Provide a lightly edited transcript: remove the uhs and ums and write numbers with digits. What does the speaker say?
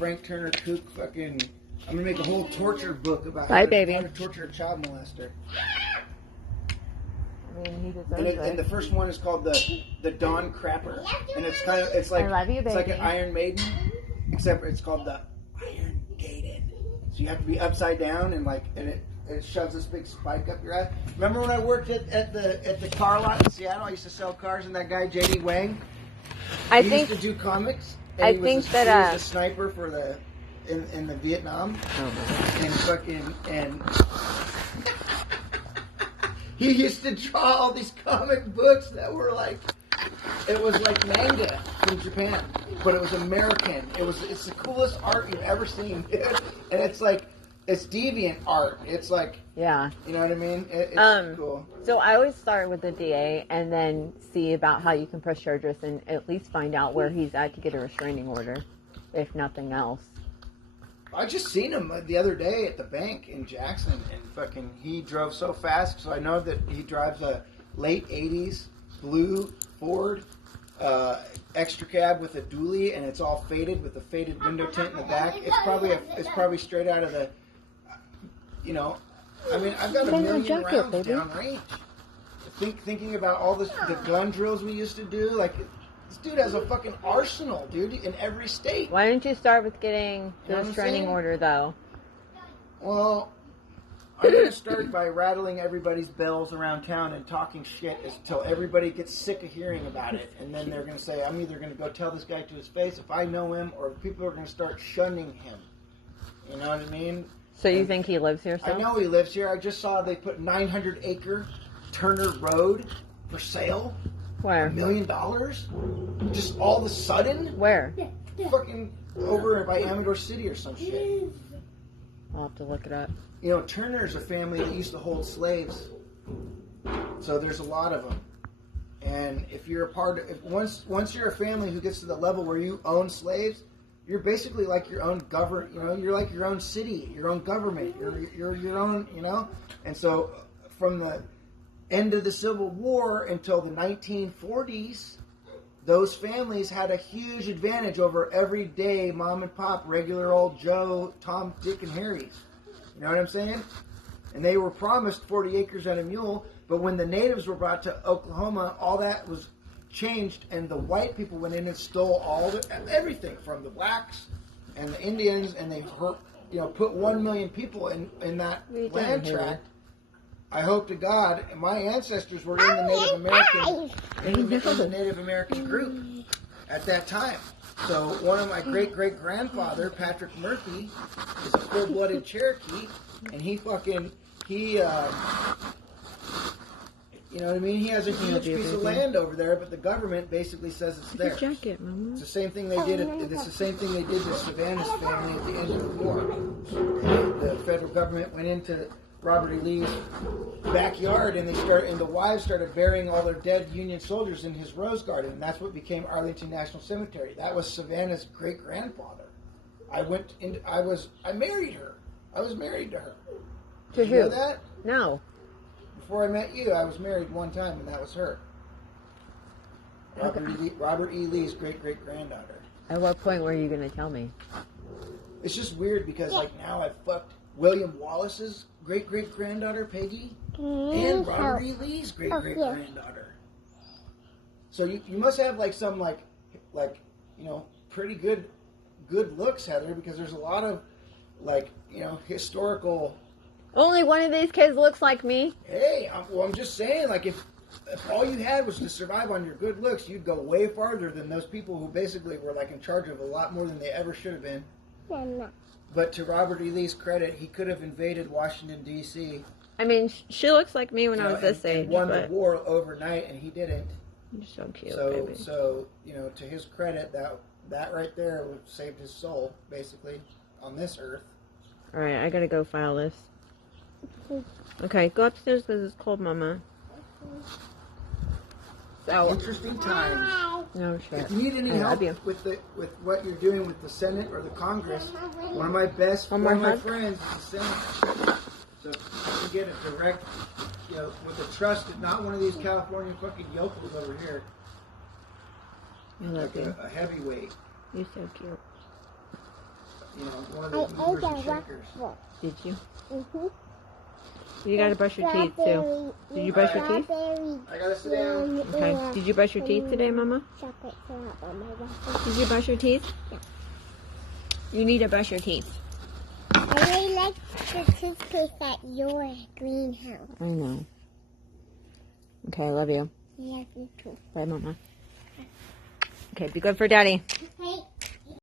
Frank Turner Kook fucking. I'm gonna make a whole torture book about Bye, how baby. to torture a child molester. I mean, he deserves And the first one is called the Dawn Crapper, and it's like I love you, it's like baby. an Iron Maiden, except it's called the Iron Gaiden. So you have to be upside down and it shoves this big spike up your ass. Remember when I worked at the car lot in Seattle? I used to sell cars, and that guy JD Wang. I He think used to do comics. And I he was think he that was a sniper for in the Vietnam, and fucking and. He used to draw all these comic books that were it was like manga from Japan, but it was American. It's the coolest art you've ever seen, dude. And it's deviant art. It's yeah. You know what I mean? It's cool. So I always start with the DA and then see about how you can press charges and at least find out where he's at to get a restraining order, if nothing else. I just seen him the other day at the bank in Jackson, and fucking he drove so fast. So I know that he drives a late '80s blue Ford extra cab with a dually, and it's all faded with the faded window tint in the back. It's probably straight out of the, you know, I mean, I've got a million rounds downrange. Thinking about all the gun drills we used to do, this dude has a fucking arsenal, dude, in every state. Why don't you start with getting the restraining order, though? Well, I'm going to start by rattling everybody's bells around town and talking shit until everybody gets sick of hearing about it. And then they're going to say, I'm either going to go tell this guy to his face if I know him, or people are going to start shunning him. You know what I mean? So you think he lives here still? I know he lives here. I just saw they put 900-acre Turner Road for sale. Where? $1 million? Just all of a sudden? Where? Fucking over by Amador City or some shit. I'll have to look it up. You know, Turner's a family that used to hold slaves. So there's a lot of them. And if you're once you're a family who gets to the level where you own slaves, you're basically like your own government, you know, you're like your own city, your own government, you're your own, you know? And so from the end of the Civil War until the 1940s, those families had a huge advantage over everyday mom and pop, regular old Joe, Tom, Dick, and Harry's. You know what I'm saying? And they were promised 40 acres and a mule, but when the natives were brought to Oklahoma, all that was changed, and the white people went in and stole everything from the blacks and the Indians, and they put 1 million people in that land tract. I hope to God, my ancestors were in the Native American group at that time. So one of my great-great-grandfather, Patrick Murphy, is a full-blooded Cherokee, and you know what I mean? He has a huge piece of land over there, but the government basically says it's there. Jacket, Mama. It's the same thing they did. It's the same thing they did to Savannah's family at the end of the war. The federal government went into Robert E. Lee's backyard, and the wives started burying all their dead Union soldiers in his rose garden, and that's what became Arlington National Cemetery. That was Savannah's great-grandfather. I married her. I was married to her. To Did who? you know that? No. Before I met you, I was married one time, and that was her. Robert E. Lee's great-great-granddaughter. At what point were you going to tell me? It's just weird because now I've fucked William Wallace's great-great-granddaughter, Peggy, and Robert E. Lee's great-great-granddaughter. So you must have pretty good looks, Heather, because there's a lot of historical. Only one of these kids looks like me. Hey, I'm just saying, if all you had was to survive on your good looks, you'd go way farther than those people who basically were in charge of a lot more than they ever should have been. But to Robert E. Lee's credit, he could have invaded Washington, D.C. I mean, she looks like me when I was this age. And won the war overnight, and he didn't. You're so cute, baby. So, to his credit, that right there saved his soul, basically, on this earth. All right, I got to go file this. Okay, go upstairs because it's cold, Mama. So, interesting times. No shit. If you need any help with what you're doing with the Senate or the Congress, one of my friends is the Senate. So you can get a direct, with a trusted, not one of these California fucking yokels over here. I love you. A heavyweight. You're so cute. You know, one of the movers and shakers. Did you? Mm-hmm. You gotta brush your teeth too. Did you brush your teeth? I gotta sit down. Okay. Did you brush your teeth today, Mama? Chocolate syrup on my waffle. Did you brush your teeth? Yeah. You need to brush your teeth. I really like the toothpaste at your greenhouse. I know. Okay, I love you. I love you too. Bye, Mama. Okay, be good for Daddy. Okay.